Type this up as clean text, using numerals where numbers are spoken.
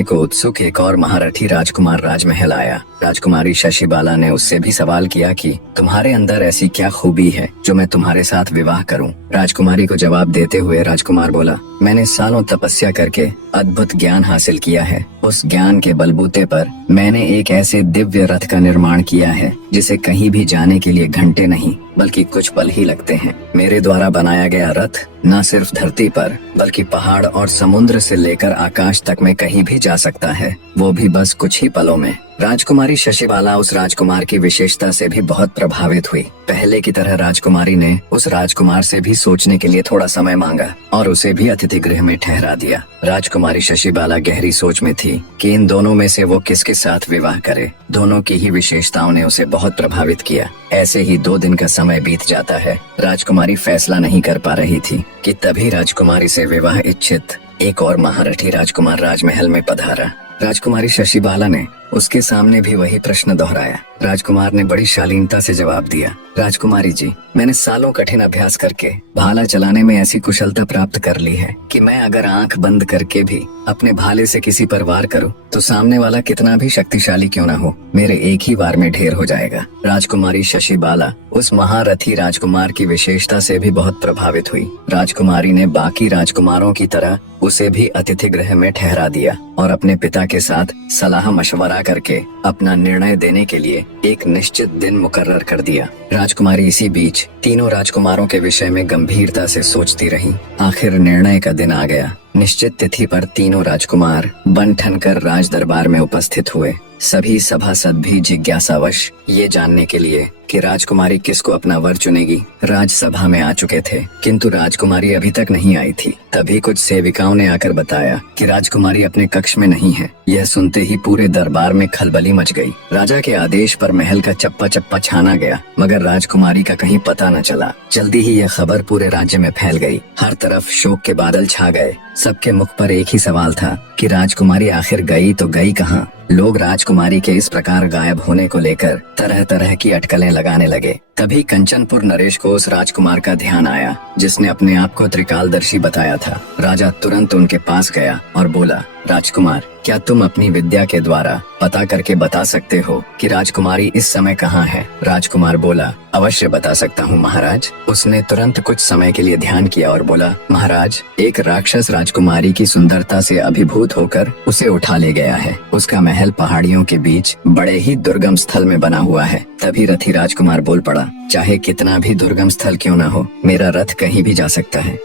जानने को उत्सुक एक और महारथी राजकुमार राजमहल आया। राजकुमारी शशिबाला ने उससे भी सवाल किया कि तुम्हारे अंदर ऐसी क्या खूबी है जो मैं तुम्हारे साथ विवाह करूं। राजकुमारी को जवाब देते हुए राजकुमार बोला, मैंने सालों तपस्या करके अद्भुत ज्ञान हासिल किया है। उस ज्ञान के बलबूते पर मैंने एक ऐसे दिव्य रथ का निर्माण किया है जिसे कहीं भी जाने के लिए घंटे नहीं बल्कि कुछ पल ही लगते हैं। मेरे द्वारा बनाया गया रथ न सिर्फ धरती पर बल्कि पहाड़ और समुद्र से लेकर आकाश तक में कहीं भी जा सकता है, वो भी बस कुछ ही पलों में। राजकुमारी शशिबाला उस राजकुमार की विशेषता से भी बहुत प्रभावित हुई। पहले की तरह राजकुमारी ने उस राजकुमार से भी सोचने के लिए थोड़ा समय मांगा और उसे भी अतिथि गृह में ठहरा दिया। राजकुमारी शशिबाला गहरी सोच में थी कि इन दोनों में से वो किसके साथ विवाह करे। दोनों की ही विशेषताओं ने उसे बहुत प्रभावित किया। ऐसे ही 2 दिन का समय बीत जाता है। राजकुमारी फैसला नहीं कर पा रही थी कि तभी राजकुमारी से विवाह इच्छित एक और महारथी राजकुमार राजमहल में पधारा। राजकुमारी शशिबाला ने उसके सामने भी वही प्रश्न दोहराया। राजकुमार ने बड़ी शालीनता से जवाब दिया, राजकुमारी जी, मैंने सालों कठिन अभ्यास करके भाला चलाने में ऐसी कुशलता प्राप्त कर ली है कि मैं अगर आंख बंद करके भी अपने भाले से किसी पर वार करूं तो सामने वाला कितना भी शक्तिशाली क्यों न हो, मेरे एक ही वार में ढेर हो जाएगा। राजकुमारी शशिबाला उस महारथी राजकुमार की विशेषता से भी बहुत प्रभावित हुई। राजकुमारी ने बाकी राजकुमारों की तरह उसे भी अतिथि गृह में ठहरा दिया और अपने पिता के साथ सलाह मशवरा करके अपना निर्णय देने के लिए एक निश्चित दिन मुकर्रर कर दिया। राजकुमारी इसी बीच तीनों राजकुमारों के विषय में गंभीरता से सोचती रही। आखिर निर्णय का दिन आ गया। निश्चित तिथि पर तीनों राजकुमार बन ठनकर राज दरबार में उपस्थित हुए। सभी सभासद भी जिज्ञासावश ये जानने के लिए कि राजकुमारी किसको अपना वर चुनेगी राजसभा में आ चुके थे, किंतु राजकुमारी अभी तक नहीं आई थी। तभी कुछ सेविकाओं ने आकर बताया कि राजकुमारी अपने कक्ष में नहीं है। यह सुनते ही पूरे दरबार में खलबली मच गई। राजा के आदेश पर महल का चप्पा चप्पा छाना गया, मगर राजकुमारी का कहीं पता न चला। जल्दी ही यह खबर पूरे राज्य में फैल गई। हर तरफ शोक के बादल छा गए। सबके मुख पर एक ही सवाल था कि राजकुमारी आखिर गई तो गई कहाँ। लोग राजकुमारी के इस प्रकार गायब होने को लेकर तरह तरह की अटकलें लगाने लगे। तभी कंचनपुर नरेश को उस राजकुमार का ध्यान आया जिसने अपने आप को त्रिकालदर्शी बताया था। राजा तुरंत उनके पास गया और बोला, राजकुमार, क्या तुम अपनी विद्या के द्वारा पता करके बता सकते हो कि राजकुमारी इस समय कहाँ है? राजकुमार बोला, अवश्य बता सकता हूँ महाराज। उसने तुरंत कुछ समय के लिए ध्यान किया और बोला, महाराज, एक राक्षस राजकुमारी की सुंदरता से अभिभूत होकर उसे उठा ले गया है। उसका महल पहाड़ियों के बीच बड़े ही दुर्गम स्थल में बना हुआ है। तभी रथी राजकुमार बोल पड़ा, चाहे कितना भी दुर्गम स्थल क्यों न हो, मेरा रथ कहीं भी जा सकता है।